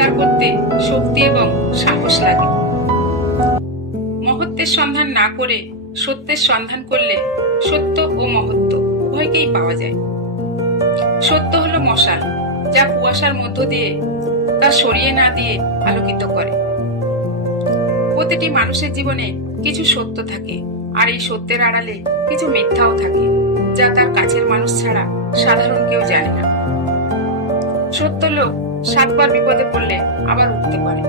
স্বীকার করতে শক্তি এবং সাহস লাগে। মহত্বের সন্ধান না করে সত্যের সন্ধান করলে সত্য ও মহত্ব উভয়কেই পাওয়া যায়। সত্য হলো মশাল, যা কুয়াশার মধ্য দিয়ে তা সরিয়ে না দিয়ে আলোকিত করে। প্রতিটি মানুষের জীবনে কিছু সত্য থাকে, আর এই সত্যের আড়ালে কিছু মিথ্যাও থাকে, যা তার কাছের মানুষ ছাড়া সাধারণ কেউ জানে না। সত্য লোক 7 বার বিপদে পড়লে আবার উঠতে পারে,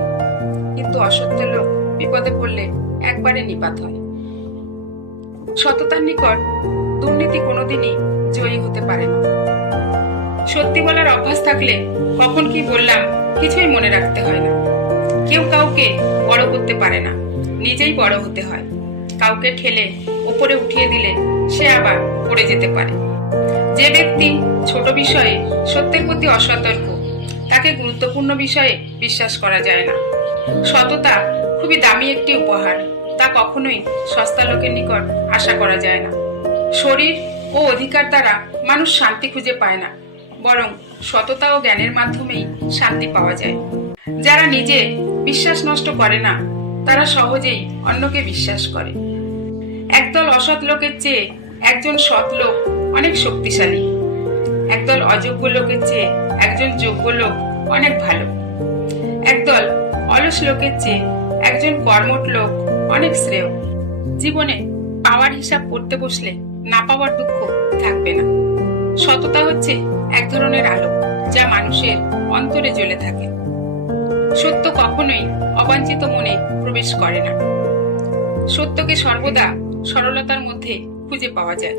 কিন্তু অসত্য লোক বিপদে পড়লে একবারে নিপাত হয়। সততার নিকট দুর্নীতি কোনোদিনই জয়ী হতে পারে না। সত্যি বলার অভ্যাস থাকলে কখন কি বললাম কিছুই মনে রাখতে হয় না। কেউ কাউকে বড় করতে পারে না, নিজেই বড় হতে হয়। কাউকে ঠেলে উপরে উঠিয়ে দিলে সে আবার পড়ে যেতে পারে। যে ব্যক্তি ছোট বিষয়ে সত্যের প্রতি অসতর্ক, তাকে গুরুত্বপূর্ণ বিষয়ে বিশ্বাস করা যায় না। সততা খুবই দামি একটি উপহার, তা কখনোই সস্তা লোকের নিকট আশা করা যায় না। শরীর ও অধিকার দ্বারা মানুষ শান্তি খুঁজে পায় না, বরং সততা ও জ্ঞানের মাধ্যমেই শান্তি পাওয়া যায়। যারা নিজে বিশ্বাস নষ্ট করে না, তারা সহজেই অন্যকে বিশ্বাস করে। একদল অসৎ লোকের চেয়ে একজন সৎ লোক অনেক শক্তিশালী। একদল অযোগ্য লোকের চেয়ে একজন যোগ্য লোক অনেক ভালো। একদল অলস লোকের চেয়ে একজন কর্মঠ লোক অনেক শ্রেয়। জীবনে পাওয়ার হিসাব করতে বসলে না পাওয়ার দুঃখ থাকবে না। সততা হচ্ছে এক ধরনের আলো, যা মানুষের অন্তরে জ্বলে থাকে। সত্য কখনোই অবাঞ্ছিত মনে প্রবেশ করে না। সত্যকে সর্বদা সরলতার মধ্যে খুঁজে পাওয়া যায়।